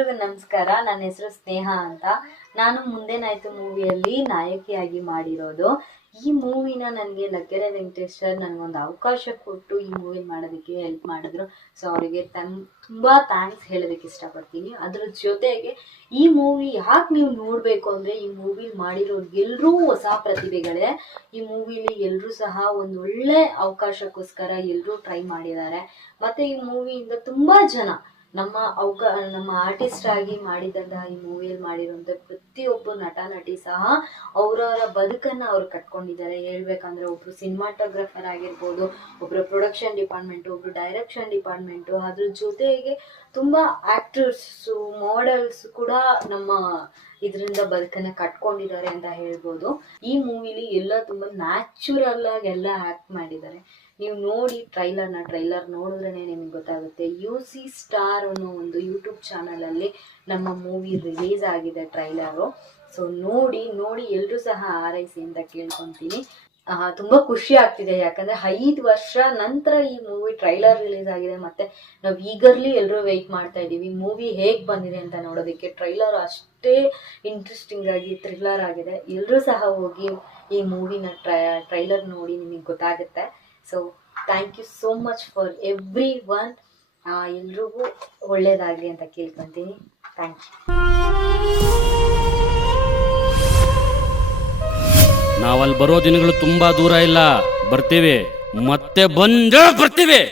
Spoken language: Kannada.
ಎಲ್ರಿಗೂ ನಮಸ್ಕಾರ. ನನ್ನ ಹೆಸರು ಸ್ನೇಹ ಅಂತ. ನಾನು ಮುಂದೇನಾಯ್ತು ಮೂವಿಯಲ್ಲಿ ನಾಯಕಿಯಾಗಿ ಮಾಡಿರೋದು. ಈ ಮೂವಿನ ನನಗೆ ಲಗ್ಗೆರೆ ವೆಂಕಟೇಶ್ ಸರ್ ನನಗೊಂದು ಅವಕಾಶ ಕೊಟ್ಟು ಈ ಮೂವಿ ಮಾಡೋದಕ್ಕೆ ಹೆಲ್ಪ್ ಮಾಡಿದ್ರು. ಸೊ ಅವರಿಗೆ ತುಂಬ ಥ್ಯಾಂಕ್ಸ್ ಹೇಳೋದಕ್ಕೆ ಇಷ್ಟಪಡ್ತೀನಿ. ಅದ್ರ ಜೊತೆಗೆ ಈ ಮೂವಿ ಯಾಕೆ ನೀವು ನೋಡಬೇಕು ಅಂದರೆ, ಈ ಮೂವಿಲಿ ಮಾಡಿರೋರು ಎಲ್ಲರೂ ಹೊಸ ಪ್ರತಿಭೆಗಳೇ. ಈ ಮೂವಿಲಿ ಎಲ್ಲರೂ ಸಹ ಒಂದು ಒಳ್ಳೆ ಅವಕಾಶಕ್ಕೋಸ್ಕರ ಎಲ್ಲರೂ ಟ್ರೈ ಮಾಡಿದ್ದಾರೆ. ಮತ್ತು ಈ ಮೂವಿಯಿಂದ ತುಂಬ ಜನ ನಮ್ಮ ಆರ್ಟಿಸ್ಟ್ ಆಗಿ ಮಾಡಿದಂತಹ ಈ ಮೂವಿಯಲ್ಲಿ ಮಾಡಿರುವಂಥ ಪ್ರತಿಯೊಬ್ಬ ನಟ ನಟಿ ಸಹ ಅವರವರ ಬದುಕನ್ನು ಅವ್ರು ಕಟ್ಕೊಂಡಿದ್ದಾರೆ. ಹೇಳ್ಬೇಕಂದ್ರೆ ಒಬ್ರು ಸಿನಿಮಾಟೋಗ್ರಫರ್ ಆಗಿರ್ಬೋದು, ಒಬ್ರು ಪ್ರೊಡಕ್ಷನ್ ಡಿಪಾರ್ಟ್ಮೆಂಟು, ಒಬ್ರು ಡೈರೆಕ್ಷನ್ ಡಿಪಾರ್ಟ್ಮೆಂಟು, ಅದ್ರ ಜೊತೆಗೆ ತುಂಬ ಆ್ಯಕ್ಟರ್ಸು, ಮಾಡೆಲ್ಸ್ ಕೂಡ ನಮ್ಮ ಇದರಿಂದ ಬದುಕನ್ನು ಕಟ್ಕೊಂಡಿದ್ದಾರೆ ಅಂತ ಹೇಳ್ಬೋದು. ಈ ಮೂವಿಲಿ ಎಲ್ಲ ತುಂಬ ನ್ಯಾಚುರಲ್ ಆಗಿ ಎಲ್ಲ ಆ್ಯಕ್ಟ್ ಮಾಡಿದ್ದಾರೆ. ನೀವು ನೋಡಿ ಟ್ರೈಲರ್ ನೋಡಿದ್ರೇ ನಿಮಗೆ ಗೊತ್ತಾಗುತ್ತೆ. UC ಸ್ಟಾರ್ ಅನ್ನೋ ಒಂದು ಯೂಟ್ಯೂಬ್ ಚಾನಲಲ್ಲಿ ನಮ್ಮ ಮೂವಿ ರಿಲೀಸ್ ಆಗಿದೆ ಟ್ರೈಲರು. ಸೊ ನೋಡಿ ಎಲ್ಲರೂ ಸಹ ಆರೈಸಿ ಅಂತ ಕೇಳ್ಕೊತೀನಿ. ತುಂಬ ಖುಷಿ ಆಗ್ತಿದೆ, ಯಾಕಂದರೆ 5 ವರ್ಷ ನಂತರ ಈ ಮೂವಿ ಟ್ರೈಲರ್ ರಿಲೀಸ್ ಆಗಿದೆ. ಮತ್ತು ನಾವು ಈಗರ್ಲಿ ಎಲ್ಲರೂ ವೆಯ್ಟ್ ಮಾಡ್ತಾ ಇದ್ದೀವಿ ಮೂವಿ ಹೇಗೆ ಬಂದಿದೆ ಅಂತ ನೋಡೋದಕ್ಕೆ. ಟ್ರೈಲರ್ ಅಷ್ಟೇ ಇಂಟ್ರೆಸ್ಟಿಂಗ್ ಆಗಿ ಥ್ರಿಲ್ಲರ್ ಆಗಿದೆ. ಎಲ್ಲರೂ ಸಹ ಹೋಗಿ ಈ ಮೂವಿನ ಟ್ರೈಲರ್ ನೋಡಿ ನಿಮಗೆ ಗೊತ್ತಾಗುತ್ತೆ. So thank you so much for everyone. ಎಲ್ರಿಗೂ ಒಳ್ಳೇದಾಗಲಿ ಅಂತ ಕೇಳ್ಕೊತೀನಿ. Thank you. ನಾವಲ್ಲಿ ಬರೋ ದಿನಗಳು ತುಂಬಾ ದೂರ ಇಲ್ಲ, ಬರ್ತೀವಿ, ಮತ್ತೆ ಬರ್ತೀವಿ.